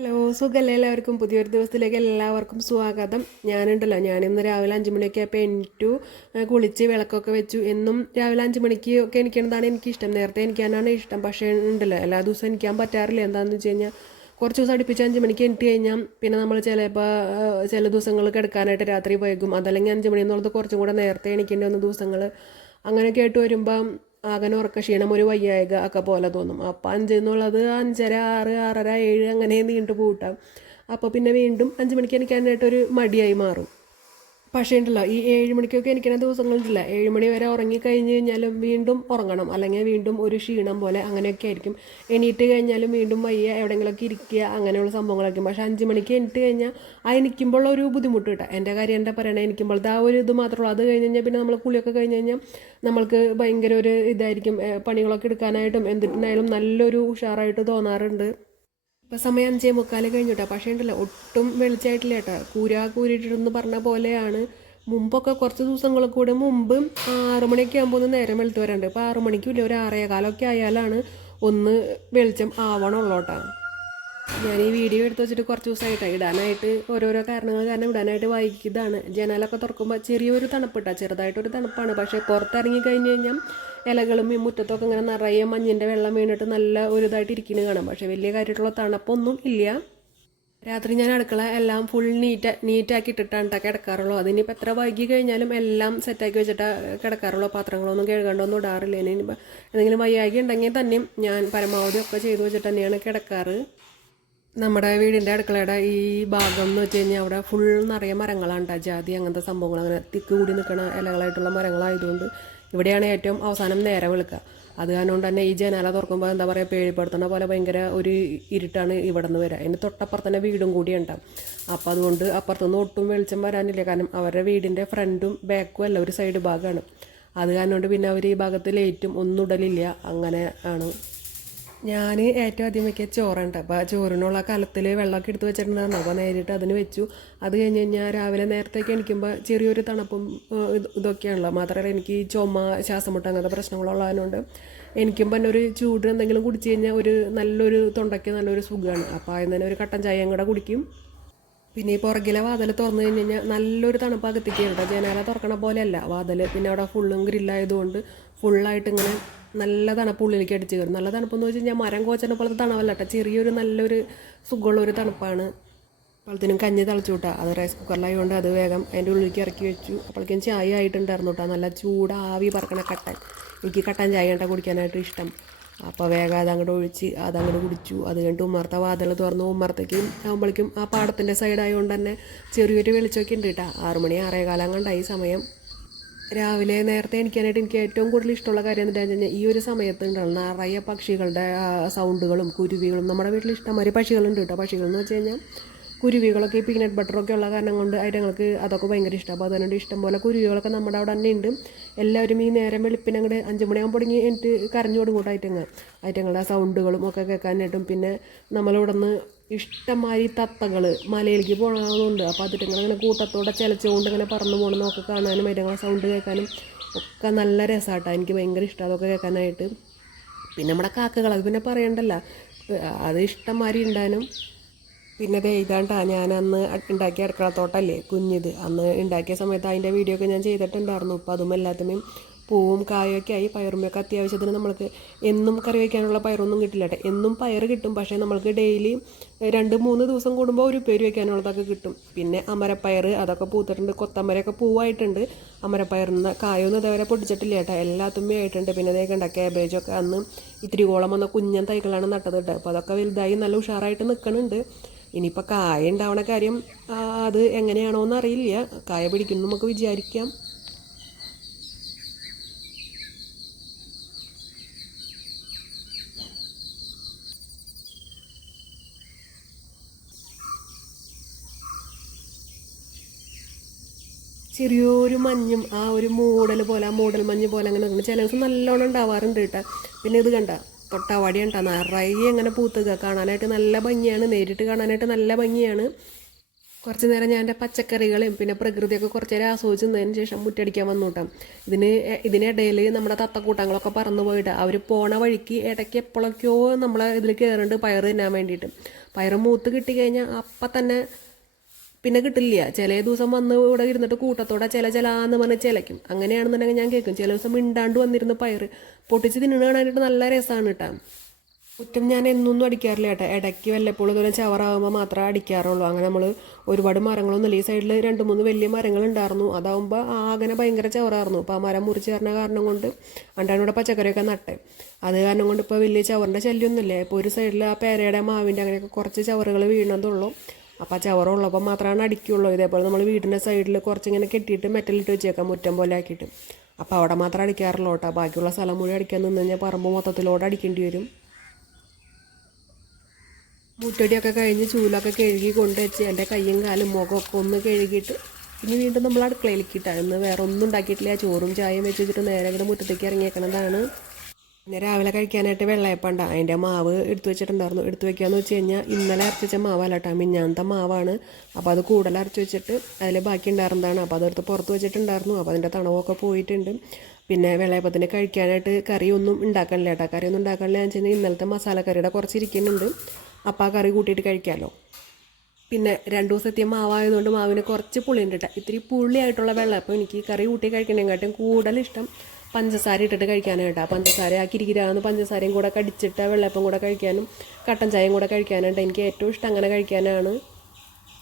Hello സുഖല്ലേ എല്ലാവർക്കും പുതിയൊരു ദിവസത്തിലേക്ക് എല്ലാവർക്കും സ്വാഗതം. ഞാനിന്ന് രാവിലെ 5 മണിയൊക്കെ ആയപ്പോൾ എണീറ്റു, കുളിച്ച് വിളക്കൊക്കെ വെച്ചു. എന്നും രാവിലെ 5 മണിക്ക് ഒക്കെ എണീക്കുന്നതാണ് എനിക്കിഷ്ടം. നേരത്തെ എണീക്കാനാണ് ഇഷ്ടം. പക്ഷേ എല്ലാ ദിവസവും എണീക്കാൻ പറ്റാറില്ല. എന്താണെന്ന് വെച്ച് കഴിഞ്ഞാൽ കുറച്ച് ദിവസം അടുപ്പിച്ച് 5 മണിക്ക് എണീറ്റ് കഴിഞ്ഞാൽ പിന്നെ നമ്മൾ ചിലപ്പോൾ ചില ദിവസങ്ങൾ കിടക്കാനായിട്ട് രാത്രി വൈകും. അതല്ലെങ്കിൽ 5 മണി എന്നുള്ളത് കുറച്ചും കൂടെ നേരത്തെ എണീക്കേണ്ടി വന്ന ദിവസങ്ങൾ അങ്ങനെയൊക്കെ ആയിട്ട് വരുമ്പം ആകെ ഉറക്ക ക്ഷീണം, ഒരു വയ്യായിക ഒക്കെ പോലെ തോന്നും. അപ്പം 5 എന്നുള്ളത് 5:30, 6, 6:30, 7 അങ്ങനെ നീണ്ടു പോട്ടാം. അപ്പോൾ പിന്നെ വീണ്ടും 5 മണിക്ക് എണീക്കാനായിട്ടൊരു മടിയായി മാറും. പക്ഷേ ഈ 7 മണിക്കൊക്കെ എണീക്കുന്ന ദിവസങ്ങളുണ്ടല്ല, 7 മണി വരെ ഉറങ്ങിക്കഴിഞ്ഞ് കഴിഞ്ഞാലും വീണ്ടും ഉറങ്ങണം, അല്ലെങ്കിൽ വീണ്ടും ഒരു ക്ഷീണം പോലെ അങ്ങനെയൊക്കെ ആയിരിക്കും. എണീറ്റ് കഴിഞ്ഞാലും വീണ്ടും വയ്യ, എവിടെയെങ്കിലുമൊക്കെ ഇരിക്കുക, അങ്ങനെയുള്ള സംഭവങ്ങളായിരിക്കും. പക്ഷേ 5 മണിക്ക് എണീറ്റ് കഴിഞ്ഞാൽ ആ എണീക്കുമ്പോൾ ഒരു ബുദ്ധിമുട്ട് കിട്ടുക. എൻ്റെ കാര്യം എന്താ പറയണേ, എണീക്കുമ്പോഴത്തെ ആ ഒരു ഇത് മാത്രമേ ഉള്ളൂ. അത് കഴിഞ്ഞ് കഴിഞ്ഞാൽ പിന്നെ നമ്മൾ കുളിയൊക്കെ കഴിഞ്ഞ് കഴിഞ്ഞാൽ നമ്മൾക്ക് ഭയങ്കര ഒരു ഇതായിരിക്കും. പണികളൊക്കെ എടുക്കാനായിട്ടും എന്തിനായാലും നല്ലൊരു ഉഷാറായിട്ട് തോന്നാറുണ്ട്. ഇപ്പം സമയം 5:45 കഴിഞ്ഞിട്ടാ. പക്ഷേ ഒട്ടും വെളിച്ചമായിട്ടില്ല കേട്ടോ. കൂരിയിട്ടിട്ടെന്ന് പറഞ്ഞ പോലെയാണ്. മുമ്പൊക്കെ കുറച്ച് ദിവസങ്ങളൊക്കെ കൂടെ മുമ്പ് 6 മണിയൊക്കെ ആകുമ്പോൾ ഒന്ന് നേരം വെളുത്ത് വരാണ്ട്. ഇപ്പോൾ 6 മണിക്കും ഇല്ല, ഒരു 6:15 ആയാലാണ് ഒന്ന് വെളിച്ചം ആവണുള്ളൂ കേട്ടോ. ഞാൻ ഈ വീഡിയോ എടുത്ത് വെച്ചിട്ട് കുറച്ച് ദിവസമായിട്ടാണ് ഇടാനായിട്ട് ഓരോരോ കാരണങ്ങൾ കാരണം ഇടാനായിട്ട് വൈകിയതാണ്. ജനലൊക്കെ തുറക്കുമ്പോൾ ചെറിയൊരു തണുപ്പിട്ടാ, ചെറുതായിട്ടൊരു തണുപ്പാണ്. പക്ഷേ പുറത്തിറങ്ങി കഴിഞ്ഞ് കഴിഞ്ഞാൽ ഇലകളും ഈ മുറ്റത്തൊക്കെ ഇങ്ങനെ നിറയെ മഞ്ഞിൻ്റെ വെള്ളം വീണിട്ട് നല്ല ഒരു ഇതായിട്ട് ഇരിക്കുന്നത് കാണാം. പക്ഷേ വലിയ കാര്യമായിട്ടുള്ള തണുപ്പൊന്നും ഇല്ല. രാത്രി ഞാൻ അടുക്കള എല്ലാം ഫുൾ നീറ്റാക്കി ഇട്ടിട്ടാണ് കിടക്കാറുള്ളൂ. അതിനിപ്പോൾ എത്ര വൈകി കഴിഞ്ഞാലും എല്ലാം സെറ്റാക്കി വെച്ചിട്ടാണ് കിടക്കാറുള്ളൂ. പാത്രങ്ങളൊന്നും കഴുകാണ്ടൊന്നും ഇടാറില്ല. ഇനിയിപ്പോൾ എന്തെങ്കിലും വയ്യാകി ഉണ്ടെങ്കിൽ തന്നെയും ഞാൻ പരമാവധി ഒക്കെ ചെയ്തു വെച്ചിട്ട് തന്നെയാണ് കിടക്കാറ്. നമ്മുടെ വീടിൻ്റെ അടുക്കളയുടെ ഈ ഭാഗം എന്ന് വെച്ച് കഴിഞ്ഞാൽ അവിടെ ഫുൾ നിറയെ മരങ്ങളാണ്. ജാതി അങ്ങനത്തെ സംഭവങ്ങൾ, അങ്ങനെ തിക്ക് കൂടി നിൽക്കുന്ന ഇലകളായിട്ടുള്ള മരങ്ങളായതുകൊണ്ട് ഇവിടെയാണ് ഏറ്റവും അവസാനം നേരം വെളുക്കുക. അത് കാരണം കൊണ്ട് തന്നെ ഈ ജനാല തുറക്കുമ്പോൾ എന്താ പറയുക, പേടിപ്പെടുത്തുന്ന പോലെ ഭയങ്കര ഒരു ഇരുട്ടാണ് ഇവിടെ നിന്ന് വരിക. അതിന് തൊട്ടപ്പുറത്ത് തന്നെ വീടും കൂടി ഉണ്ടാവും. അപ്പോൾ അതുകൊണ്ട് അപ്പുറത്തുനിന്ന് ഒട്ടും വെളിച്ചം വരാനില്ല. കാരണം അവരുടെ വീടിൻ്റെ ഫ്രണ്ടും ബാക്കും അല്ല, ഒരു സൈഡ് ഭാഗമാണ്. അത് കാരണം കൊണ്ട് പിന്നെ അവർ ഈ ഭാഗത്ത് ലൈറ്റും ഒന്നും ഇടലില്ല. അങ്ങനെ ആണ്. ഞാൻ ഏറ്റവും ആദ്യം വയ്ക്കുക ചോറുണ്ട്. അപ്പോൾ ആ ചോറിനുള്ള കലത്തിൽ വെള്ളമൊക്കെ എടുത്ത് വെച്ചിട്ടുണ്ടായിരുന്നു. അപ്പോൾ നേരിട്ട് അതിന് വെച്ചു. അത് കഴിഞ്ഞ് കഴിഞ്ഞാൽ രാവിലെ നേരത്തേക്ക് എണീക്കുമ്പോൾ ചെറിയൊരു തണുപ്പും ഇതൊക്കെയാണല്ലോ. മാത്രമല്ല എനിക്ക് ചുമ, ശ്വാസം മുട്ട അങ്ങനത്തെ പ്രശ്നങ്ങളുള്ളതുകൊണ്ട് എനിക്കും പിന്നെ ഒരു ചൂട് എന്തെങ്കിലും കുടിച്ച് കഴിഞ്ഞാൽ ഒരു നല്ലൊരു തൊണ്ടയ്ക്ക് നല്ലൊരു സുഖമാണ്. അപ്പോൾ അതിന് തന്നെ ഒരു കട്ടൻ ചായയും കൂടെ കുടിക്കും. പിന്നെ ഈ പുറകിലെ വാതിൽ തുറന്നു കഴിഞ്ഞ് കഴിഞ്ഞാൽ നല്ലൊരു തണുപ്പ് അകത്തേക്കുണ്ട്. ജനാല തുറക്കണ പോലെയല്ല വാതിൽ. പിന്നെ അവിടെ ഫുള്ളും ഗ്രില്ലായതുകൊണ്ട് ഫുള്ളായിട്ട് ഇങ്ങനെ നല്ല തണുപ്പ് ഉള്ളിലേക്ക് അടിച്ച് കയറും. നല്ല തണുപ്പെന്ന് വെച്ച് കഴിഞ്ഞാൽ മരം കോച്ചനെ പോലത്തെ തണവല്ല കേട്ടോ, ചെറിയൊരു നല്ലൊരു സുഖമുള്ളൊരു തണുപ്പാണ്. അപ്പോഴത്തേനും കഞ്ഞി തിളച്ചു വിട്ടാൽ അത് റൈസ് കുക്കറിലായതുകൊണ്ട് അത് വേഗം അതിൻ്റെ ഉള്ളിലേക്ക് ഇറക്കി വെച്ചു. അപ്പോഴേക്കും ചായ ആയിട്ടുണ്ടായിരുന്നു കേട്ടോ, നല്ല ചൂടാവി പറക്കണ കട്ടൻ. എനിക്ക് കട്ടൻ ചായ കേട്ടോ കുടിക്കാനായിട്ട് ഇഷ്ടം. അപ്പോൾ വേഗം അതങ്ങോട്ട് ഒഴിച്ച് അതങ്ങോട്ട് കുടിച്ചു. അത് കഴിഞ്ഞിട്ട് ഉമ്മർത്ത വാതിൽ തുറന്നു. ഉമ്മർത്തേക്കും ആകുമ്പോഴേക്കും ആ പാടത്തിൻ്റെ സൈഡായതുകൊണ്ട് തന്നെ ചെറിയൊരു വെളിച്ചമൊക്കെ ഉണ്ട് കേട്ടോ. 6 മണി 6:15 കണ്ടായി സമയം. രാവിലെ നേരത്തെ എണീക്കാനായിട്ട് എനിക്ക് ഏറ്റവും കൂടുതൽ ഇഷ്ടമുള്ള കാര്യം എന്താണെന്ന് വെച്ച് കഴിഞ്ഞാൽ ഈ ഒരു സമയത്ത് ഉണ്ടാവും നിറയെ പക്ഷികളുടെ സൗണ്ടുകളും കുരുവികളും. നമ്മുടെ വീട്ടിൽ ഇഷ്ടംമാതിരി പക്ഷികളുണ്ട് കേട്ടോ. പക്ഷികളെന്ന് വെച്ച് കഴിഞ്ഞാൽ കുരുവികളൊക്കെ ഈ പീനട്ട് ബട്ടറൊക്കെ ഉള്ള കാരണം കൊണ്ട് അതിങ്ങൾക്ക് അതൊക്കെ ഭയങ്കര ഇഷ്ടം. അപ്പോൾ അതുകൊണ്ട് ഇഷ്ടംപോലെ കുരുവികളൊക്കെ നമ്മുടെ അവിടെ തന്നെ ഉണ്ട്. എല്ലാവരും ഈ നേരം വെളുപ്പിന് അങ്ങോട്ട് 5 മണിയാകുമ്പോൾ തുടങ്ങി എനിക്ക് കരഞ്ഞു കൊടുക്കൂട്ടോ ഐറ്റങ്ങളുടെ സൗണ്ടുകളും ഒക്കെ കേൾക്കാനായിട്ടും. പിന്നെ നമ്മളിവിടെ നിന്ന് ഇഷ്ടംമാതിരി തത്തകൾ മലയിലേക്ക് പോകണമെന്നുണ്ട്. അപ്പോൾ അതിറ്റങ്ങനെ കൂട്ടത്തോടെ ചിലച്ചുകൊണ്ട് ഇങ്ങനെ പറന്നു പോകണമെന്നൊക്കെ കാണാനും അതിറ്റങ്ങളുടെ സൗണ്ട് കേൾക്കാനും ഒക്കെ നല്ല രസമാട്ടോ. എനിക്ക് ഭയങ്കര ഇഷ്ടം അതൊക്കെ കേൾക്കാനായിട്ട്. പിന്നെ നമ്മുടെ കാക്കകൾ അത് പിന്നെ പറയണ്ടല്ലോ, അത് ഇഷ്ടംമാതിരി ഉണ്ടാനും. പിന്നെ ഇതാണ്ടാ ഞാൻ അന്ന് ഉണ്ടാക്കിയ അടുക്കളത്തോട്ടല്ലേ കുഞ്ഞിത്, അന്ന് ഉണ്ടാക്കിയ സമയത്ത് അതിൻ്റെ വീഡിയോ ഒക്കെ ഞാൻ ചെയ്തിട്ടുണ്ടായിരുന്നു. ഇപ്പോൾ അതും എല്ലാത്തിനും പൂവും കായൊക്കെ ആയി. പയറുമൊക്കെ അത്യാവശ്യത്തിന് നമ്മൾക്ക് എന്നും കറി വയ്ക്കാനുള്ള പയറൊന്നും കിട്ടില്ല കേട്ടോ. എന്നും പയർ കിട്ടും, പക്ഷേ നമ്മൾക്ക് ഡെയിലി 2-3 ദിവസം കൂടുമ്പോൾ ഒരു ഉപ്പേരി വയ്ക്കാനുള്ളതൊക്കെ കിട്ടും. പിന്നെ അമരപ്പയർ അതൊക്കെ പൂത്തിട്ടുണ്ട്, കൊത്തമരയൊക്കെ പൂവായിട്ടുണ്ട്. അമരപ്പയറിന് കായൊന്നും ഇതേവരെ പൊടിച്ചിട്ടില്ല കേട്ടോ, എല്ലാത്തുമ്മേ ആയിട്ടുണ്ട്. പിന്നെ ഇതൊക്കെ ഉണ്ട് കാബേജൊക്കെ അന്ന് ഇത്തിരികോളം വന്ന കുഞ്ഞൻ തൈകളാണ് നട്ടത് കേട്ടോ. അപ്പോൾ അതൊക്കെ വലുതായി നല്ല ഉഷാറായിട്ട് നിൽക്കുന്നുണ്ട്. ഇനിയിപ്പോൾ കായ ഉണ്ടാവണ കാര്യം അത് എങ്ങനെയാണോ എന്നറിയില്ല. കായ പിടിക്കുന്നു നമുക്ക് വിചാരിക്കാം. ചെറിയൊരു മഞ്ഞും ആ ഒരു മൂടൽ പോലെ, ആ മൂടൽ മഞ്ഞ് പോലെ അങ്ങനെ നിൽക്കുന്നു. ചില ദിവസം നല്ലോണം ഉണ്ടാവാറുണ്ട് കേട്ടോ. പിന്നെ ഇത് കണ്ട തൊട്ടാവാടി ഉണ്ടാകുന്ന നിറയെ അങ്ങനെ പൂത്തുക കാണാനായിട്ട് നല്ല ഭംഗിയാണ്. നേരിട്ട് കാണാനായിട്ട് നല്ല ഭംഗിയാണ്. കുറച്ച് നേരം ഞാൻ എൻ്റെ പച്ചക്കറികളും പിന്നെ പ്രകൃതിയൊക്കെ കുറച്ച് നേരം ആസ്വദിച്ചതിന് ശേഷം മുറ്റടിക്കാൻ വന്നു കേട്ടോ. ഇതിനിടയിൽ നമ്മുടെ തത്തക്കൂട്ടങ്ങളൊക്കെ പറന്നു പോയിട്ട് അവർ പോണ വഴിക്ക് ഇടയ്ക്ക് എപ്പോഴൊക്കെയോ നമ്മളെ ഇതിൽ കയറുന്നുണ്ട് പയർ തിന്നാൻ വേണ്ടിയിട്ട്. പയർ മൂത്ത് കിട്ടിക്കഴിഞ്ഞാൽ അപ്പം തന്നെ പിന്നെ കിട്ടില്ല. ചില ദിവസം വന്ന് ഇവിടെ ഇരുന്നിട്ട് കൂട്ടത്തോടെ ചിലാന്ന് പറഞ്ഞ് ചിലയ്ക്കും. അങ്ങനെയാണെന്നുണ്ടെങ്കിൽ ഞാൻ കേൾക്കും. ചില ദിവസം മിണ്ടാണ്ട് വന്നിരുന്ന് പയർ പൊട്ടിച്ച് തിന്നണ കാണാനായിട്ട് നല്ല രസമാണ് കേട്ടോ. മുറ്റം ഞാൻ എന്നൊന്നും അടിക്കാറില്ല കേട്ടോ. ഇടയ്ക്ക് വല്ലപ്പോഴും ഇതുപോലെ ചവറാകുമ്പോൾ മാത്രമേ അടിക്കാറുള്ളൂ. അങ്ങനെ നമ്മൾ ഒരുപാട് മരങ്ങളൊന്നുമില്ല. ഈ സൈഡിൽ 2-3 വലിയ മരങ്ങളുണ്ടായിരുന്നു. അതാകുമ്പോൾ അങ്ങനെ ഭയങ്കര ചവറായിരുന്നു. അപ്പോൾ ആ മരം മുറിച്ച് തരുന്ന കാരണം കൊണ്ട് അണ്ടാണ് ഇവിടെ പച്ചക്കറിയൊക്കെ നട്ടെ. അത് കാരണം കൊണ്ട് ഇപ്പോൾ വലിയ ചവറിൻ്റെ ശല്യമൊന്നുമില്ല. ഇപ്പോൾ ഒരു സൈഡിൽ ആ പേരയുടെ മാവിൻ്റെ അങ്ങനെയൊക്കെ കുറച്ച് ചവറുകൾ വീണതുള്ളൂ. അപ്പോൾ ആ ചവറുള്ളപ്പോൾ മാത്രമാണ് അടിക്കുള്ളൂ. ഇതേപോലെ നമ്മൾ വീടിൻ്റെ സൈഡിൽ കുറച്ചിങ്ങനെ കെട്ടിയിട്ട് മെറ്റലിട്ട് വെച്ചേക്കാം മുറ്റം പോലെ ആക്കിയിട്ട്. അപ്പോൾ അവിടെ മാത്രം അടിക്കാറുള്ളൂ കേട്ടോ. ബാക്കിയുള്ള സ്ഥലം മുഴുവൻ അടിക്കാൻ നിന്ന് കഴിഞ്ഞാൽ പറമ്പ് മൊത്തത്തിലോടെ അടിക്കേണ്ടി വരും. മുറ്റടിയൊക്കെ കഴിഞ്ഞ് ചൂലൊക്കെ കഴുകി കൊണ്ടുവച്ച് എൻ്റെ കയ്യും കാലും മുഖമൊക്കെ ഒന്ന് കഴുകിയിട്ട് ഇനി വീണ്ടും നമ്മൾ അടുക്കളയിലേക്ക് ഇട്ടാണ്. ഇന്ന് വേറെ ഒന്നും ഉണ്ടാക്കിയിട്ടില്ല. ചോറും ചായയും വെച്ച് വെച്ചിട്ട് നേരെ ഇങ്ങനെ മുറ്റത്തേക്ക് ഇറങ്ങിയേക്കണതാണ്. പിന്നെ രാവിലെ കഴിക്കാനായിട്ട് വെള്ളയപ്പണ്ട അതിൻ്റെ മാവ് എടുത്തു വെച്ചിട്ടുണ്ടായിരുന്നു. എടുത്തു വെക്കാന്ന് വെച്ച് കഴിഞ്ഞാൽ ഇന്നലെ അരച്ച് വെച്ച മാവല്ല കേട്ടോ, മിഞ്ഞാന്നത്തെ മാവാണ്. അപ്പോൾ അത് കൂടുതൽ അരച്ച് വെച്ചിട്ട് അതിൽ ബാക്കി ഉണ്ടായിരുന്നതാണ്. അപ്പോൾ അതെടുത്ത് പുറത്ത് വെച്ചിട്ടുണ്ടായിരുന്നു. അപ്പോൾ അതിൻ്റെ തണവൊക്കെ പോയിട്ടുണ്ട്. പിന്നെ വെള്ളയപ്പത്തിന് കഴിക്കാനായിട്ട് കറിയൊന്നും ഉണ്ടാക്കണില്ല കേട്ടോ. കറിയൊന്നും ഉണ്ടാക്കണില്ല എന്ന് വെച്ച് കഴിഞ്ഞാൽ ഇന്നലത്തെ മസാലക്കറിയുടെ കുറച്ച് ഇരിക്കുന്നുണ്ട്. അപ്പോൾ ആ കറി കൂട്ടിയിട്ട് കഴിക്കാമല്ലോ. പിന്നെ 2 ദിവസത്തെ മാവായതുകൊണ്ട് മാവിന് കുറച്ച് പുളിയുണ്ട് കേട്ടോ. ഇത്തിരി പുളിയായിട്ടുള്ള വെള്ളയപ്പം എനിക്ക് കറി കൂട്ടി കഴിക്കണേക്കാട്ടും കൂടുതലിഷ്ടം പഞ്ചസാര ഇട്ടിട്ട് കഴിക്കാനായിട്ടാണ്. പഞ്ചസാര ആ കിരികിരാന്ന് പഞ്ചസാരയും കൂടെ കടിച്ചിട്ട് വെള്ളയപ്പം കൂടെ കഴിക്കാനും കട്ടൻ ചായയും കൂടെ കഴിക്കാനായിട്ട് എനിക്ക് ഏറ്റവും ഇഷ്ടം അങ്ങനെ കഴിക്കാനാണ്.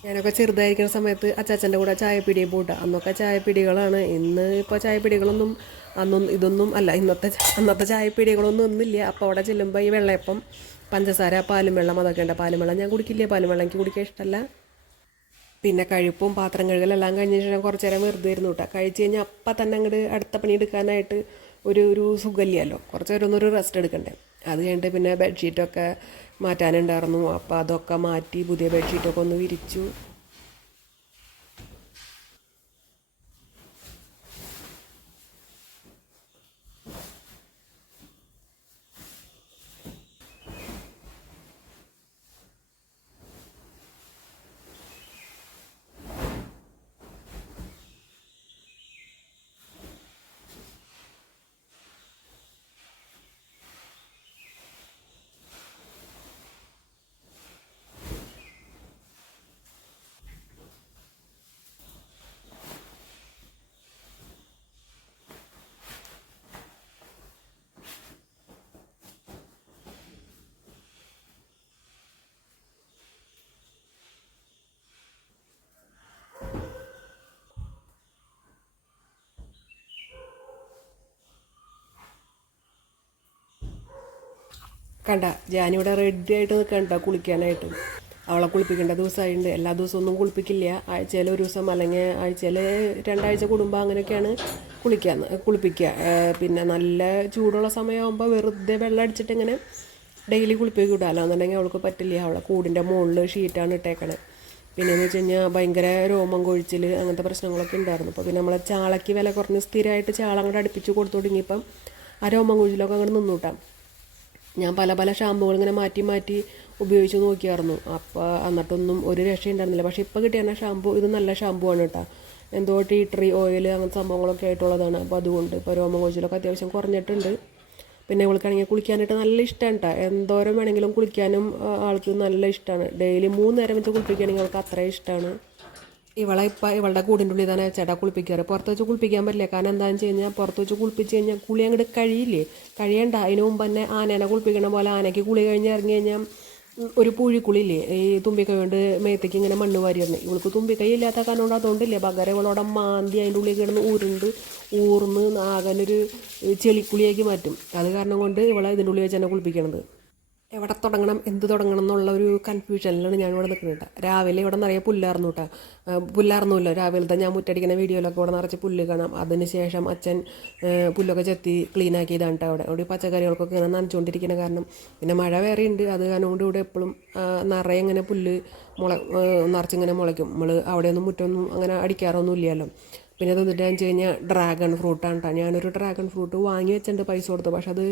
ഞാനൊക്കെ ചെറുതായിരിക്കുന്ന സമയത്ത് അച്ചാച്ചൻ്റെ കൂടെ ചായപ്പിടിയെ പോട്ടെ. അന്നൊക്കെ ചായപ്പിടികളാണ്. ഇന്ന് ഇപ്പോൾ ചായപ്പിടികളൊന്നും ഇതൊന്നും അല്ല. അന്നത്തെ ചായപ്പിടികളൊന്നും ഒന്നുമില്ല. അപ്പോൾ അവിടെ ചെല്ലുമ്പോൾ ഈ വെള്ളയപ്പം പഞ്ചസാര പാലും വെള്ളം അതൊക്കെ ഉണ്ട്. പാലും വെള്ളം ഞാൻ കുടിക്കില്ല. പാലും വെള്ളം എനിക്ക് കുടിക്കാൻ ഇഷ്ടമല്ല. പിന്നെ കഴിപ്പും പാത്രം കഴുകലെല്ലാം കഴിഞ്ഞ ശേഷം കുറച്ച് നേരം വെറുതെ ഇരുന്നു കേട്ടോ. കഴിച്ച് കഴിഞ്ഞാൽ അപ്പം തന്നെ അങ്ങോട്ട് അടുത്ത പണി എടുക്കാനായിട്ട് ഒരു സുഖമില്ലല്ലോ. കുറച്ച് നേരം ഒന്നൊരു റെസ്റ്റ് എടുക്കണ്ടേ. അത് കഴിഞ്ഞിട്ട് പിന്നെ ബെഡ്ഷീറ്റൊക്കെ മാറ്റാനുണ്ടായിരുന്നു. അപ്പോൾ അതൊക്കെ മാറ്റി പുതിയ ബെഡ്ഷീറ്റൊക്കെ ഒന്ന് വിരിച്ചു. കണ്ട ഞാനിവിടെ റെഡി ആയിട്ട് നിൽക്കണ്ട കുളിക്കാനായിട്ട്. അവളെ കുളിപ്പിക്കേണ്ട ദിവസമായിട്ടുണ്ട്. എല്ലാ ദിവസവും ഒന്നും കുളിപ്പിക്കില്ല. ആഴ്ചയിൽ ഒരു ദിവസം അല്ലെങ്കിൽ ആഴ്ചയിൽ 2 ആഴ്ച കൂടുമ്പോൾ അങ്ങനെയൊക്കെയാണ് കുളിപ്പിക്കുക. പിന്നെ നല്ല ചൂടുള്ള സമയമാകുമ്പോൾ വെറുതെ വെള്ളം അടിച്ചിട്ട് ഇങ്ങനെ ഡെയിലി കുളിപ്പിക്കുക വിടാമല്ലോ. എന്നുണ്ടെങ്കിൽ അവൾക്ക് പറ്റില്ല. അവളെ കൂടിൻ്റെ മുകളിൽ ഷീറ്റാണ് ഇട്ടേക്കണത്. പിന്നെയെന്ന് വെച്ച് കഴിഞ്ഞാൽ ഭയങ്കര രോമം കൊഴിച്ചിൽ അങ്ങനത്തെ പ്രശ്നങ്ങളൊക്കെ ഉണ്ടായിരുന്നു. അപ്പോൾ പിന്നെ നമ്മളെ ചാളയ്ക്ക് വില കുറഞ്ഞ് സ്ഥിരമായിട്ട് ചാള അങ്ങോട്ട് അടുപ്പിച്ച് കൊടുത്തു തുടങ്ങിയപ്പം ആ രോമം കൊഴിച്ചിലൊക്കെ അങ്ങോട്ട് നിന്നൂട്ടാം. ഞാൻ പല ഷാമ്പുകൾ ഇങ്ങനെ മാറ്റി ഉപയോഗിച്ച് നോക്കിയായിരുന്നു. അപ്പോൾ എന്നിട്ടൊന്നും ഒരു രക്ഷയുണ്ടായിരുന്നില്ല. പക്ഷേ ഇപ്പോൾ കിട്ടിയ ഷാമ്പു ഇത് നല്ല ഷാമ്പു ആണ് കേട്ടോ. എന്തോ ടീ ട്രീ ഓയിൽ അങ്ങനത്തെ സംഭവങ്ങളൊക്കെ ആയിട്ടുള്ളതാണ്. അപ്പോൾ അതുകൊണ്ട് ഇപ്പോൾ രോമം കൊഴിച്ചിലൊക്കെ അത്യാവശ്യം കുറഞ്ഞിട്ടുണ്ട്. പിന്നെ ഇവൾക്കാണെങ്കിൽ കുളിക്കാനായിട്ട് നല്ല ഇഷ്ടമാണ് കേട്ടോ. എന്തോരം വേണമെങ്കിലും കുളിക്കാനും ആൾക്ക് നല്ല ഇഷ്ടമാണ്. ഡെയിലി 3 നേരം വെച്ച് കുളിപ്പിക്കുകയാണെങ്കിൽ അവൾക്ക് അത്രയും ഇഷ്ടമാണ്. ഇവളുടെ കൂടിൻ്റെ ഉള്ളിൽ തന്നെ ചേട്ടാ കുളിപ്പിക്കാറ്. പുറത്ത് വെച്ച് കുളിപ്പിക്കാൻ പറ്റില്ല. കാരണം എന്താണെന്ന് വെച്ച് കഴിഞ്ഞാൽ പുറത്ത് വെച്ച് കുളിപ്പിച്ച് കഴിഞ്ഞാൽ കുളി അങ്ങോട്ട് കഴിയണ്ട. അതിന് മുമ്പ് തന്നെ ആനേനെ കുളിപ്പിക്കണ പോലെ ആനയ്ക്ക് കുളി കഴിഞ്ഞ് ഇറങ്ങി കഴിഞ്ഞാൽ ഒരു പൂഴിക്കുളിയില്ലേ, ഈ തുമ്പിക്കൈ കൊണ്ട് മേത്തേക്ക് ഇങ്ങനെ മണ്ണ് വാരിയിരുന്നു. ഇവൾക്ക് തുമ്പിക്കൈ ഇല്ലാത്ത കാരണം കൊണ്ട് അതുകൊണ്ടില്ലേ പകരം ഇവളോടെ മാന്തി അതിൻ്റെ ഉള്ളിൽ കിടന്ന് ഊർന്ന് ആകാനൊരു ചെളിക്കുളിയാക്കി മാറ്റും. അത് കാരണം കൊണ്ട് ഇവളെ ഇതിൻ്റെ ഉള്ളിൽ വെച്ച് തന്നെ കുളിപ്പിക്കണത്. എവിടെ തുടങ്ങണം എന്ത് തുടങ്ങണം എന്നുള്ള ഒരു കൺഫ്യൂഷനിലാണ് ഞാനിവിടെ നിൽക്കുന്നത്. രാവിലെ ഇവിടെ നിറയെ പുല്ലായിരുന്നു കേട്ടോ. പുല്ലായിരുന്നല്ലോ രാവിലത്തെ ഞാൻ മുറ്റടിക്കുന്ന വീഡിയോയിലൊക്കെ ഇവിടെ നിറച്ച് പുല്ല് കാണാം. അതിന് ശേഷം അച്ഛൻ പുല്ലൊക്കെ ചെത്തി ക്ലീനാക്കിയതാണ് കേട്ടോ. അവിടെ പച്ചക്കറികൾക്കൊക്കെ ഇങ്ങനെ നനച്ചുകൊണ്ടിരിക്കുന്ന കാരണം പിന്നെ മഴ വേറെ ഉണ്ട്. അത് കാരണം കൊണ്ട് ഇവിടെ എപ്പോഴും നിറയെ ഇങ്ങനെ പുല്ല് നിറച്ചിങ്ങനെ മുളയ്ക്കും. നമ്മൾ അവിടെയൊന്നും മുറ്റമൊന്നും അങ്ങനെ അടിക്കാറൊന്നും ഇല്ലല്ലോ. പിന്നെ തന്നിട്ടാന്ന് വെച്ച് കഴിഞ്ഞാൽ ഡ്രാഗൺ ഫ്രൂട്ടാണ് കേട്ടോ. ഞാനൊരു ഡ്രാഗൺ ഫ്രൂട്ട് വാങ്ങി വെച്ചിട്ടുണ്ട് പൈസ കൊടുത്ത്. പക്ഷെ അത്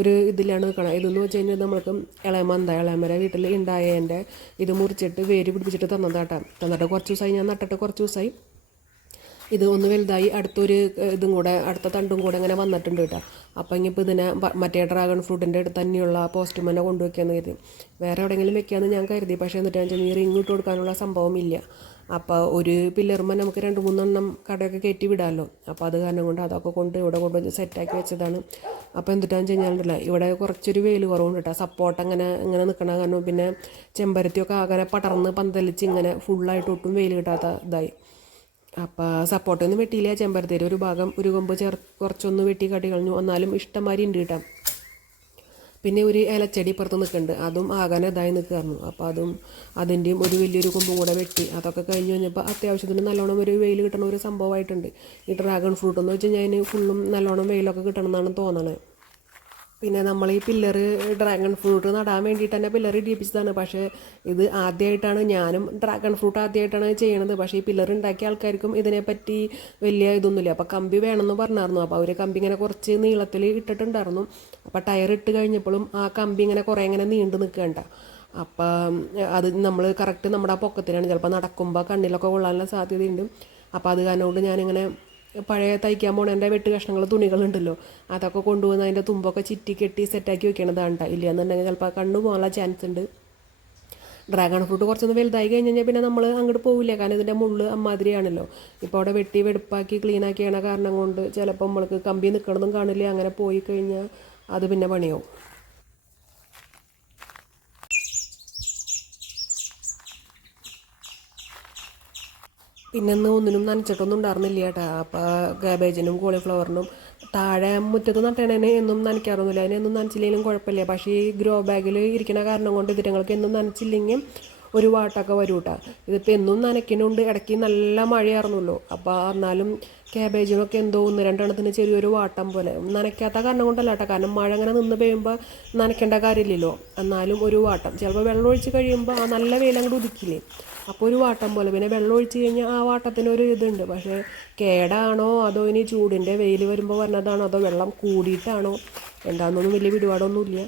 ഒരു ഇതിലാണ് നിൽക്കണം. ഇതെന്ന് വെച്ച് കഴിഞ്ഞാൽ നമ്മൾക്ക് ഇളയമര വീട്ടിൽ ഉണ്ടായതിൻ്റെ ഇത് മുറിച്ചിട്ട് വേര് പിടിപ്പിച്ചിട്ട് തന്നതാട്ടോ. തന്നിട്ട് കുറച്ച് ദിവസമായി, ഞാൻ നട്ടിട്ട് കുറച്ച് ദിവസമായി. ഇത് ഒന്ന് വലുതായി അടുത്തൊരു ഇതും കൂടെ, അടുത്ത തണ്ടും കൂടെ ഇങ്ങനെ വന്നിട്ടുണ്ട് കേട്ടോ. അപ്പം ഇനിയിപ്പോൾ ഇതിനെ മറ്റേ ഡ്രാഗൺ ഫ്രൂട്ടിൻ്റെ അടുത്ത് തന്നെയുള്ള പോസ്റ്റ്മനെ കൊണ്ടുവയ്ക്കാമെന്ന് കരുതി. വേറെ എവിടെയെങ്കിലും വെക്കാമെന്ന് ഞാൻ കരുതി. പക്ഷേ എന്നിട്ട് ഈ റിങ് ഇട്ട് കൊടുക്കാനുള്ള സംഭവമില്ല. അപ്പോൾ ഒരു പില്ലറുമ്പോൾ നമുക്ക് 2-3 കടയൊക്കെ കയറ്റി വിടാമല്ലോ. അപ്പോൾ അത് കാരണം കൊണ്ട് അതൊക്കെ കൊണ്ട് ഇവിടെ കൊണ്ടുവന്ന് സെറ്റാക്കി വെച്ചതാണ്. അപ്പോൾ എന്തിട്ടാന്ന് വെച്ച് കഴിഞ്ഞാൽ ഇവിടെ കുറച്ചൊരു വെയിൽ കുറവുണ്ട് കേട്ടോ. സപ്പോർട്ട് ഇങ്ങനെ നിൽക്കണ കാരണം പിന്നെ ചെമ്പരത്തിയൊക്കെ അങ്ങനെ പടർന്ന് പന്തലിച്ച് ഇങ്ങനെ ഫുള്ളായിട്ട് ഒട്ടും വെയിൽ കിട്ടാത്ത ഇതായി. അപ്പോൾ സപ്പോർട്ടൊന്നും വെട്ടിയില്ല. ചെമ്പരത്തിയിൽ ഒരു ഭാഗം ഒരു കൊമ്പ് കുറച്ചൊന്ന് വെട്ടി കാട്ടി കളഞ്ഞു. എന്നാലും ഇഷ്ടംമാതിരി ഉണ്ട് കേട്ടോ. പിന്നെ ഒരു ഇലച്ചെടി ഇപ്പുറത്ത് നിൽക്കുന്നുണ്ട്, അതും ആകാൻ ഇതായി നിൽക്കുകയായിരുന്നു. അപ്പോൾ അതിൻ്റെയും ഒരു വലിയൊരു കൊമ്പും കൂടെ വെട്ടി. അതൊക്കെ കഴിഞ്ഞ് കഴിഞ്ഞപ്പോൾ അത്യാവശ്യത്തിന് നല്ലോണം ഒരു വെയിൽ കിട്ടണ ഒരു സംഭവമായിട്ടുണ്ട്. ഈ ഡ്രാഗൺ ഫ്രൂട്ട് എന്ന് വെച്ച് കഴിഞ്ഞാൽ അതിന് ഫുള്ളും നല്ലോണം വെയിലൊക്കെ കിട്ടണമെന്നാണ് തോന്നണത്. പിന്നെ നമ്മൾ ഈ പില്ലറ് ഡ്രാഗൺ ഫ്രൂട്ട് നടാൻ വേണ്ടിയിട്ട് തന്നെ പില്ലർ ഇടിപ്പിച്ചതാണ്. പക്ഷേ ഇത് ആദ്യമായിട്ടാണ്, ഞാനും ഡ്രാഗൺ ഫ്രൂട്ട് ആദ്യമായിട്ടാണ് ചെയ്യണത്. പക്ഷേ ഈ പില്ലർ ഉണ്ടാക്കിയ ആൾക്കാർക്കും ഇതിനെപ്പറ്റി വലിയ ഇതൊന്നുമില്ല. അപ്പോൾ കമ്പി വേണമെന്ന് പറഞ്ഞായിരുന്നു. അപ്പോൾ അവർ കമ്പി ഇങ്ങനെ കുറച്ച് നീളത്തിൽ ഇട്ടിട്ടുണ്ടായിരുന്നു. അപ്പോൾ ടയർ ഇട്ട് കഴിഞ്ഞപ്പോഴും ആ കമ്പി ഇങ്ങനെ കുറേ ഇങ്ങനെ നീണ്ടു നിൽക്കണ്ട. അപ്പം അത് നമ്മൾ കറക്റ്റ് നമ്മുടെ പൊക്കത്തിനാണ്. ചിലപ്പോൾ നടക്കുമ്പോൾ കണ്ണിലൊക്കെ കൊള്ളാനുള്ള സാധ്യതയുണ്ട്. അപ്പോൾ അത് കാരണം കൊണ്ട് ഞാനിങ്ങനെ പഴയ തയ്ക്കാൻ പോണേൻ്റെ വെട്ട് കഷ്ണങ്ങൾ തുണികളുണ്ടല്ലോ, അതൊക്കെ കൊണ്ടുവന്ന് അതിൻ്റെ തുമ്പൊക്കെ ചുറ്റി കെട്ടി സെറ്റാക്കി വെക്കണതാണ് കേട്ടോ. ഇല്ലയെന്നുണ്ടെങ്കിൽ ചിലപ്പോൾ കണ്ണു പോകാനുള്ള ചാൻസ് ഉണ്ട്. ഡ്രാഗൺ ഫ്രൂട്ട് കുറച്ചൊന്ന് വലുതായി കഴിഞ്ഞ് കഴിഞ്ഞാൽ പിന്നെ നമ്മൾ അങ്ങോട്ട് പോവില്ല. കാരണം ഇതിൻ്റെ മുള്ള് അമ്മാതിരിയാണല്ലോ. ഇപ്പോൾ അവിടെ വെട്ടി വെടുപ്പാക്കി ക്ലീനാക്കി ചെയ്യണ കാരണം കൊണ്ട് ചിലപ്പോൾ നമ്മൾക്ക് കമ്പി നിൽക്കണതും കാണില്ല. അങ്ങനെ പോയി കഴിഞ്ഞാൽ അത് പിന്നെ പണിയാവും. പിന്നെ ഒന്നിനും നനച്ചിട്ടൊന്നും ഉണ്ടായിരുന്നില്ല കേട്ടോ. അപ്പോൾ കാബേജിനും കോളിഫ്ലവറിനും താഴെ മുറ്റത്ത് നട്ടേണേന് എന്നും നനയ്ക്കാറൊന്നുമില്ല. അതിനെന്നും നനച്ചില്ലെങ്കിലും കുഴപ്പമില്ല. പക്ഷേ ഈ ഗ്രോ ബാഗിൽ ഇരിക്കുന്ന കാരണം കൊണ്ട് ഇതിങ്ങൾക്ക് എന്നും നനച്ചില്ലെങ്കിൽ ഒരു വാട്ടൊക്കെ വരും കേട്ടോ. ഇതിപ്പോൾ എന്നും നനയ്ക്കുന്നുണ്ട്. ഇടയ്ക്ക് നല്ല മഴയായിരുന്നല്ലോ. അപ്പോൾ എന്നാലും ക്യാബേജിനൊക്കെ എന്തോ 1-2 ചെറിയൊരു വാട്ടം പോലെ. നനയ്ക്കാത്ത കാരണം കൊണ്ടല്ല കേട്ടോ. കാരണം മഴ അങ്ങനെ നിന്ന് പെയ്യുമ്പോൾ നനയ്ക്കേണ്ട കാര്യമില്ലല്ലോ. എന്നാലും ഒരു വാട്ടം. ചിലപ്പോൾ വെള്ളം ഒഴിച്ച് കഴിയുമ്പോൾ ആ നല്ല വെയിൽ അങ്ങോട്ട് ഉദിക്കില്ലേ, അപ്പോൾ ഒരു വാട്ടം പോലെ. പിന്നെ വെള്ളം ഒഴിച്ച് കഴിഞ്ഞാൽ ആ വാട്ടത്തിനൊരു ഇതുണ്ട്. പക്ഷേ കേടാണോ അതോ ഇനി ചൂടിൻ്റെ വെയിൽ വരുമ്പോൾ വന്നതാണോ അതോ വെള്ളം കൂടിയിട്ടാണോ എന്താണെന്നൊന്നും വലിയ പിടിപാടൊന്നുമില്ല.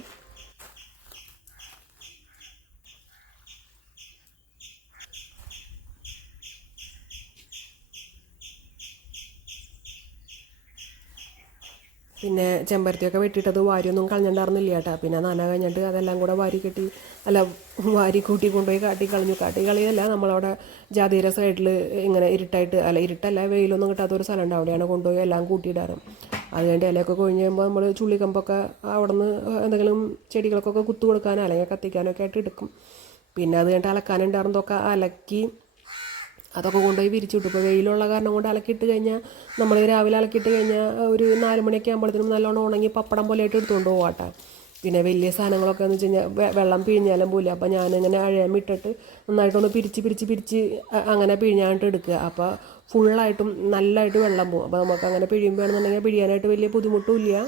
പിന്നെ ചെമ്പരത്തിയൊക്കെ വെട്ടിയിട്ടത് വാരിയൊന്നും കളഞ്ഞിട്ടുണ്ടായിരുന്നില്ല കേട്ടോ. പിന്നെ നന കഴിഞ്ഞിട്ട് അതെല്ലാം കൂടെ വാരി കൂട്ടി കൊണ്ടുപോയി കാട്ടി കളയല്ല. നമ്മളവിടെ ജാതിയുടെ സൈഡിൽ ഇങ്ങനെ ഇരുട്ടല്ല വെയിലൊന്നും കിട്ടാത്തൊരു സ്ഥലമുണ്ട്. അവിടെയാണ് കൊണ്ടുപോയി എല്ലാം കൂട്ടിയിടാറ്. അത് കഴിഞ്ഞ് ഇലയൊക്കെ കൊഴിഞ്ഞ് കഴിയുമ്പോൾ നമ്മൾ ചുള്ളിക്കമ്പൊക്കെ അവിടെ നിന്ന് എന്തെങ്കിലും ചെടികൾക്കൊക്കെ കുത്തു കൊടുക്കാനോ അല്ലെങ്കിൽ കത്തിക്കാനൊക്കെ ആയിട്ട് എടുക്കും. പിന്നെ അത് കഴിഞ്ഞിട്ട് അലക്കാനുണ്ടായിരുന്നതൊക്കെ അലക്കി അതൊക്കെ കൊണ്ടുപോയി വിരിച്ചു വിട്ടു. ഇപ്പോൾ വെയിലുള്ള കാരണം കൊണ്ട് അലക്കിയിട്ട് കഴിഞ്ഞാൽ നമ്മൾ രാവിലെ അലക്കിയിട്ട് കഴിഞ്ഞാൽ ഒരു 4 മണിയൊക്കെ ആകുമ്പോഴത്തേനും നല്ലോണം ഉണങ്ങി പപ്പടം പോലെയായിട്ട് എടുത്തുകൊണ്ട് പോകാട്ടോ. പിന്നെ വലിയ സാധനങ്ങളൊക്കെ എന്ന് വെച്ച് കഴിഞ്ഞാൽ വെള്ളം പിഴിഞ്ഞാലും പോലും. അപ്പോൾ ഞാനിങ്ങനെ അഴയമിട്ടിട്ട് നന്നായിട്ടൊന്ന് പിരിച്ച് അങ്ങനെ പിഴിഞ്ഞാണ്ട് എടുക്കുക. അപ്പോൾ ഫുള്ളായിട്ടും നല്ലതായിട്ട് വെള്ളം പോകും. അപ്പോൾ നമുക്ക് അങ്ങനെ പിഴിയുമ്പോഴാണെന്നുണ്ടെങ്കിൽ പിഴിയാനായിട്ട് വലിയ ബുദ്ധിമുട്ടും ഇല്ല.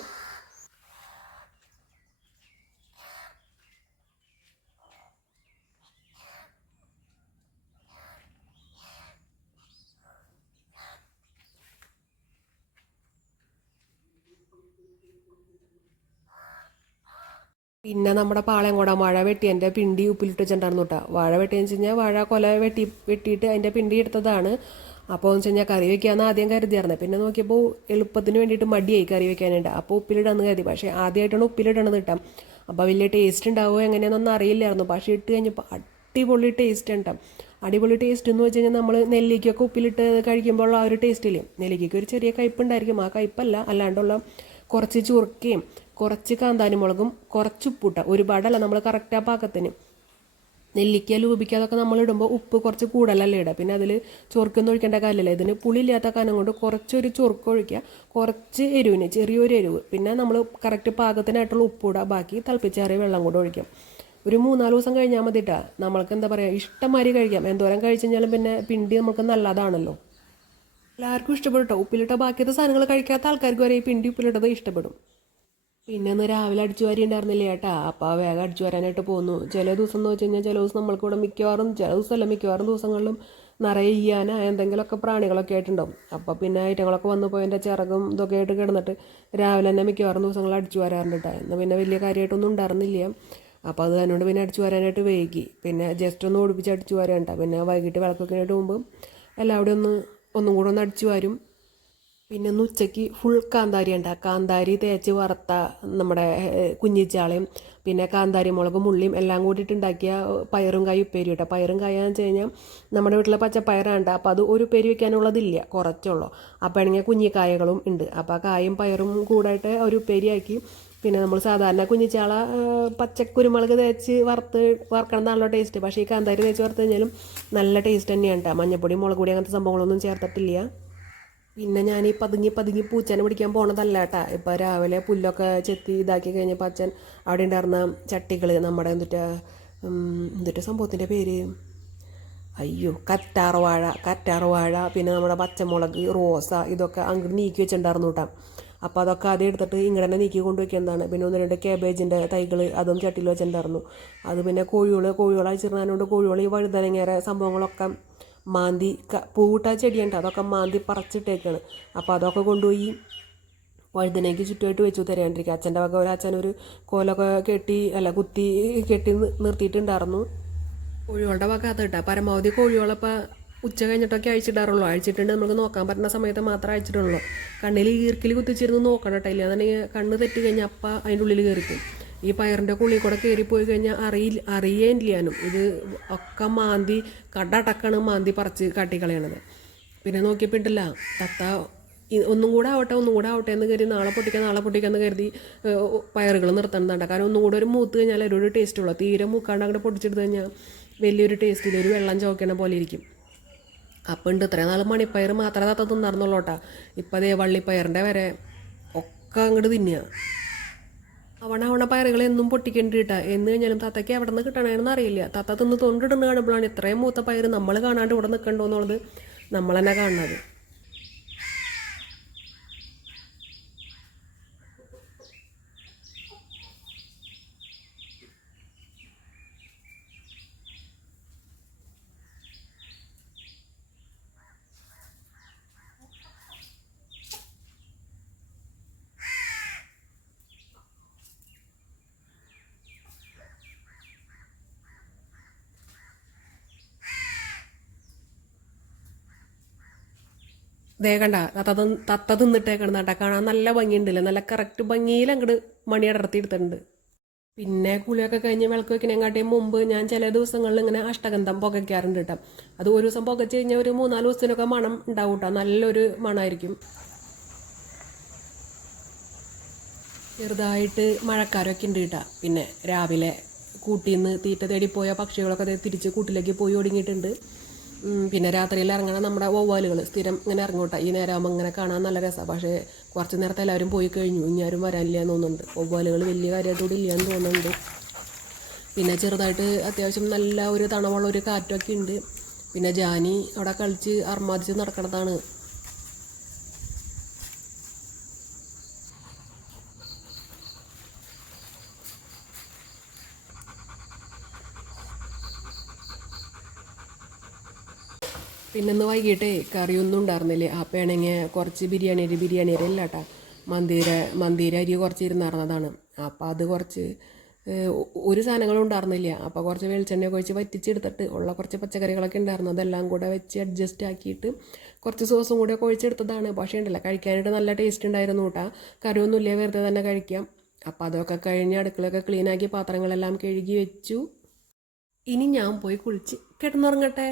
പിന്നെ നമ്മുടെ പാളയംകോട വാഴ വെട്ടിയതിൻ്റെ പിണ്ടി ഉപ്പിലിട്ട് വെച്ചിട്ടുണ്ടായിരുന്നു കേട്ടോ. വാഴ വെട്ടിയെന്ന് വെച്ച് കഴിഞ്ഞാൽ വാഴ കൊല വെട്ടിയിട്ട് അതിൻ്റെ പിണ്ടി എടുത്തതാണ്. അപ്പോൾ എന്ന് വെച്ച് കഴിഞ്ഞാൽ കറി വയ്ക്കാമെന്ന് ആദ്യം കരുതിയായിരുന്നത്. പിന്നെ നോക്കിയപ്പോൾ എളുപ്പത്തിന് വേണ്ടിയിട്ട് മടിയായി കറി വയ്ക്കാനുണ്ട്. അപ്പോൾ ഉപ്പിലിടാന്ന് കരുതി. പക്ഷേ ആദ്യമായിട്ടാണ് ഉപ്പിലിടണത് കിട്ടാം. അപ്പോൾ വലിയ ടേസ്റ്റ് ഉണ്ടാവുമോ എങ്ങനെയാണെന്നൊന്നും അറിയില്ലായിരുന്നു. പക്ഷേ ഇട്ട് കഴിഞ്ഞപ്പോൾ അടിപൊളി ടേസ്റ്റ് ഉണ്ടാവും. അടിപൊളി ടേസ്റ്റ് എന്ന് വെച്ച് കഴിഞ്ഞാൽ നമ്മൾ നെല്ലിക്കൊക്കെ ഉപ്പിലിട്ട് കഴിക്കുമ്പോൾ ആ ഒരു ടേസ്റ്റില്ലേ, നെല്ലിക്കൊക്കെ ഒരു ചെറിയ കയ്പ്പുണ്ടായിരിക്കും. ആ കയ്പ്പല്ല, അല്ലാണ്ടുള്ള കുറച്ച് ചുറുക്കയും കുറച്ച് കാന്താരിമുളകും കുറച്ച് ഉപ്പിട്ട, ഒരുപാടല്ല, നമ്മൾ കറക്റ്റ് ആ പാകത്തിന്. നെല്ലിക്ക ലൂപിക്ക അതൊക്കെ നമ്മൾ ഇടുമ്പോൾ ഉപ്പ് കുറച്ച് കൂടുതലല്ലേ ഇടുക. പിന്നെ അതിൽ ചൊറുക്കൊന്നും ഒഴിക്കേണ്ട കാര്യമില്ല. ഇതിന് പുളിയില്ലാത്ത കാരണം കൊണ്ട് കുറച്ചൊരു ചൊറുക്ക് ഒഴിക്കുക, കുറച്ച് എരിവിന് ചെറിയൊരു എരിവ്, പിന്നെ നമ്മൾ കറക്റ്റ് പാകത്തിനായിട്ടുള്ള ഉപ്പ് ഇടുക, ബാക്കി തിളപ്പിച്ചാറിയ വെള്ളം കൂടെ ഒഴിക്കാം. ഒരു 3-4 ദിവസം കഴിഞ്ഞാൽ മതി കേട്ടോ. നമ്മൾക്ക് എന്താ പറയുക, ഇഷ്ടംമാതിരി കഴിക്കാം. എന്തോരം കഴിച്ചു കഴിഞ്ഞാലും പിന്നെ പിണ്ടി നമുക്ക് നല്ലതാണല്ലോ. എല്ലാവർക്കും ഇഷ്ടപ്പെടും കേട്ടോ. ഉപ്പിലിട്ട ബാക്കിയത്തെ സാധനങ്ങൾ കഴിക്കാത്ത ആൾക്കാർക്ക് വരെ ഈ പിണ്ടി ഉപ്പിലിട്ടത് ഇഷ്ടപ്പെടും. പിന്നെ ഒന്ന് രാവിലെ അടിച്ചു വാരി ഉണ്ടായിരുന്നില്ല ചേട്ടാ. അപ്പോൾ വേഗം അടിച്ചു വരാനായിട്ട് പോന്നു. ചില ദിവസം എന്ന് വെച്ച് കഴിഞ്ഞാൽ ചില ദിവസം നമ്മൾക്ക് ഇവിടെ മിക്കവാറും, ചില ദിവസമല്ല മിക്കവാറും ദിവസങ്ങളിലും നിറയെ ചെയ്യാൻ എന്തെങ്കിലുമൊക്കെ പ്രാണികളൊക്കെ ആയിട്ടുണ്ടാവും. അപ്പോൾ പിന്നെ ഐറ്റങ്ങളൊക്കെ വന്നു പോയതിൻ്റെ ചിറകും ഇതൊക്കെ ആയിട്ട് കിടന്നിട്ട് രാവിലെ തന്നെ മിക്കവാറും ദിവസങ്ങൾ അടിച്ചു വരാറുണ്ട് കേട്ടോ. എന്നാൽ പിന്നെ വലിയ കാര്യമായിട്ടൊന്നും ഉണ്ടായിരുന്നില്ല. അപ്പോൾ അത് അതിനോട് പിന്നെ അടിച്ചു വരാനായിട്ട് വൈകി. പിന്നെ ജസ്റ്റ് ഒന്ന് ഓടിപ്പിച്ച് അടിച്ചു വരാനുണ്ട. പിന്നെ വൈകിട്ട് വിളക്കൊക്കെ ആയിട്ട് മുമ്പ് എല്ലാവിടെയും ഒന്നും കൂടെ ഒന്ന് അടിച്ചു വരും. പിന്നെ ഒന്ന് ഉച്ചയ്ക്ക് ഫുൾ കാന്താരി ഉണ്ട്. കാന്താരി തേച്ച് വറുത്ത നമ്മുടെ കുഞ്ഞിച്ചാളയും പിന്നെ കാന്താരി മുളകും ഉള്ളിയും എല്ലാം കൂടിയിട്ട് ഉണ്ടാക്കിയ പയറും കായും ഉപ്പേരി കേട്ടോ. പയറും കായാന്ന് വെച്ച് കഴിഞ്ഞാൽ നമ്മുടെ വീട്ടിലെ പച്ചപ്പയറാണ്ട്. അപ്പോൾ അത് ഒരു ഉപ്പേരി വെക്കാനുള്ളതില്ല, കുറച്ചുള്ളൂ. അപ്പോൾ ആണെങ്കിൽ കുഞ്ഞിക്കായകളും ഉണ്ട്. അപ്പോൾ ആ കായും പയറും കൂടായിട്ട് ഒരു ഉപ്പേരിയാക്കി. പിന്നെ നമ്മൾ സാധാരണ കുഞ്ഞിച്ചാള പച്ചക്കുരുമുളക് തേച്ച് വറുക്കണം എന്നാണല്ലോ ടേസ്റ്റ്. പക്ഷേ ഈ കാന്താരി തേച്ച് വറുത്ത് കഴിഞ്ഞാലും നല്ല ടേസ്റ്റ് തന്നെയാണ് കേട്ടോ. മഞ്ഞപ്പൊടി മുളക് പൊടി അങ്ങനത്തെ സംഭവങ്ങളൊന്നും ചേർത്തിട്ടില്ല. പിന്നെ ഞാൻ ഈ പതുങ്ങി പൂച്ചനെ പിടിക്കാൻ പോണതല്ല കേട്ടാ. ഇപ്പം രാവിലെ പുല്ലൊക്കെ ചെത്തി ഇതാക്കി കഴിഞ്ഞപ്പോൾ അച്ഛൻ അവിടെ ഉണ്ടായിരുന്ന ചട്ടികൾ നമ്മുടെ എന്തിട്ട് സംഭവത്തിൻ്റെ പേര്, അയ്യോ, കറ്റാർവാഴ പിന്നെ നമ്മുടെ പച്ചമുളക് റോസ ഇതൊക്കെ അങ്ങോട്ട് നീക്കി വെച്ചിട്ടുണ്ടായിരുന്നു കേട്ടോ. അപ്പോൾ അതൊക്കെ ആദ്യം എടുത്തിട്ട് ഇങ്ങനെ തന്നെ നീക്കി കൊണ്ടുവയ്ക്കുന്നതാണ്. പിന്നെ 1-2 കേബേജിൻ്റെ തൈകൾ അതും ചട്ടിയിൽ വെച്ചിട്ടുണ്ടായിരുന്നു. അത് പിന്നെ കോഴികൾ അയച്ചിരുന്നതുകൊണ്ട് കോഴികൾ ഈ വഴുതനങ്ങേറെ സംഭവങ്ങളൊക്കെ മാന്തി പൂവിട്ട ചെടിയുണ്ട്, അതൊക്കെ മാന്തി പറിച്ചിട്ടേക്കാണ്. അപ്പോൾ അതൊക്കെ കൊണ്ടുപോയി വഴുതനയ്ക്ക് ചുറ്റുമായിട്ട് വെച്ചു തരാണ്ടിരിക്കുക. അച്ഛൻ്റെ വക അച്ഛനൊരു കോലൊക്കെ കുത്തി കെട്ടി നിർത്തിയിട്ടുണ്ടായിരുന്നു. കോഴികളുടെ വക അത് കേട്ടോ. പരമാവധി കോഴികളപ്പോൾ ഉച്ച കഴിഞ്ഞിട്ടൊക്കെ അഴിച്ചിടാറുള്ളൂ. അഴിച്ചിട്ടുണ്ട് നമുക്ക് നോക്കാൻ പറ്റുന്ന സമയത്ത് മാത്രമേ അഴിച്ചിട്ടുള്ളൂ. കണ്ണിൽ ഈർക്കിൽ കുത്തിച്ചിരുന്ന് നോക്കണം കേട്ടോ. ഇല്ല എന്നുണ്ടെങ്കിൽ കണ്ണ് തെറ്റി കഴിഞ്ഞാൽ അപ്പം അതിൻ്റെ ഉള്ളിൽ കയറിക്കും. ഈ പയറിൻ്റെ കുള്ളിൽ കൂടെ കയറിപ്പോയി കഴിഞ്ഞാൽ അറിയേണ്ടില്ലാനും ഇത് ഒക്കെ മാന്തി കടടക്കാണ് മാന്തി പറിച്ച് കാട്ടിക്കളയണത്. പിന്നെ നോക്കിയപ്പോയിട്ടില്ല തത്ത ഒന്നും കൂടെ ആവട്ടെ എന്ന് കരുതി നാളെ പൊട്ടിക്കാന്ന് കരുതി പയറുകൾ നിർത്തണമെന്നുണ്ട്. കാരണം ഒന്നും കൂടെ ഒരു മൂത്ത് കഴിഞ്ഞാൽ ഒരു ടേസ്റ്റ് ഉള്ളൂ. തീരെ മൂക്കാണ്ട് അങ്ങോട്ട് പൊട്ടിച്ചെടുത്ത് കഴിഞ്ഞാൽ വലിയൊരു ടേസ്റ്റില്ല, ഒരു വെള്ളം ചോക്കണ പോലെ ഇരിക്കും. അപ്പം ഉണ്ട് ഇത്രയും നാൾ മണിപ്പയർ മാത്രമേ തത്ത തിന്നറിഞ്ഞുള്ളൂ കേട്ടോ. ഇപ്പം അതേ വള്ളിപ്പയറിൻ്റെ വരെ ഒക്കെ അങ്ങോട്ട് തിന്നുക. അവണ പയറുകൾ എന്നും പൊട്ടിക്കേണ്ടി കിട്ടുക എന്ന് കഴിഞ്ഞാലും തത്തയ്ക്ക് എവിടെ നിന്ന് കിട്ടണമെന്ന് അറിയില്ല. തത്ത തിന്ന് തൊണ്ടിടുന്ന കാണുമ്പോഴാണ് ഇത്രയും മൂത്ത പയർ നമ്മൾ കാണാണ്ട് ഇവിടെ നിൽക്കണ്ടോ എന്നുള്ളത് നമ്മൾ തന്നെ കാണുന്നത്. ദേ കണ്ട തത്ത തിന്നിട്ടേക്കണം കേട്ടോ. കാണാൻ നല്ല ഭംഗിയുണ്ടല്ലോ, നല്ല കറക്റ്റ് ഭംഗിയിൽ അങ്ങോട്ട് മണി അടർത്തി എടുത്തിട്ടുണ്ട്. പിന്നെ കുളിയൊക്കെ കഴിഞ്ഞ് വിളക്ക് വെക്കണേക്കാട്ടിയും മുമ്പ് ഞാൻ ചില ദിവസങ്ങളിൽ ഇങ്ങനെ അഷ്ടഗന്ധം പുകയ്ക്കാറുണ്ട് കേട്ടോ. അത് ഒരു ദിവസം പുകച്ച് കഴിഞ്ഞാൽ ഒരു 3-4 ദിവസത്തിനൊക്കെ മണം ഉണ്ടാവും കേട്ടോ. നല്ലൊരു മണമായിരിക്കും. ചെറുതായിട്ട് മഴക്കാരമൊക്കെ ഉണ്ട് കേട്ടോ. പിന്നെ രാവിലെ കൂട്ടിൽ നിന്ന് തീറ്റ തേടിപ്പോയ പക്ഷികളൊക്കെ തിരിച്ച് കൂട്ടിലേക്ക് പോയി ഒടുങ്ങിയിട്ടുണ്ട്. പിന്നെ രാത്രിയിൽ ഇറങ്ങണം നമ്മുടെ വവ്വാലുകൾ സ്ഥിരം ഇങ്ങനെ ഇറങ്ങോട്ടെ. ഈ നേരമാകുമ്പോൾ ഇങ്ങനെ കാണാൻ നല്ല രസമാണ്. പക്ഷേ കുറച്ച് നേരത്തെ എല്ലാവരും പോയി കഴിഞ്ഞു, ഇനി ആരും വരാനില്ല എന്ന് തോന്നുന്നുണ്ട്. വവ്വാലുകൾ വലിയ കാര്യത്തോടെ ഇല്ലയെന്ന് തോന്നുന്നുണ്ട്. പിന്നെ ചെറുതായിട്ട് അത്യാവശ്യം നല്ല ഒരു തണവുള്ള ഒരു കാറ്റൊക്കെ ഉണ്ട്. പിന്നെ ജാനി അവിടെ കളിച്ച് അർമാദിച്ച് നടക്കണതാണ്. പിന്നെ ഇന്ന് വൈകിട്ടേ കറിയൊന്നും ഉണ്ടായിരുന്നില്ലേ. അപ്പോൾ ആണെങ്കിൽ കുറച്ച് ബിരിയാണി അരി അല്ല കേട്ടോ, മന്തിര അരി കുറച്ച് ഇരുന്നിറന്നതാണ്. അപ്പോൾ അത് കുറച്ച് ഒരു സാധനങ്ങളും ഉണ്ടായിരുന്നില്ല. അപ്പോൾ കുറച്ച് വെളിച്ചെണ്ണയൊക്കെ ഒഴിച്ച് വറ്റിച്ചെടുത്തിട്ട് ഉള്ള കുറച്ച് പച്ചക്കറികളൊക്കെ ഉണ്ടായിരുന്നു, അതെല്ലാം കൂടെ വെച്ച് അഡ്ജസ്റ്റ് ആക്കിയിട്ട് കുറച്ച് സോസും കൂടെ ഒഴിച്ചെടുത്തതാണ്. പക്ഷേ ഉണ്ടല്ലോ കഴിക്കാനായിട്ട് നല്ല ടേസ്റ്റ് ഉണ്ടായിരുന്നു കേട്ടോ. കറിയൊന്നുമില്ല, വെറുതെ തന്നെ കഴിക്കാം. അപ്പോൾ അതൊക്കെ കഴിഞ്ഞ് അടുക്കളയൊക്കെ ക്ലീനാക്കി പാത്രങ്ങളെല്ലാം കഴുകി വെച്ചു. ഇനി ഞാൻ പോയി കുളിച്ച് കിടന്നുറങ്ങട്ടെ.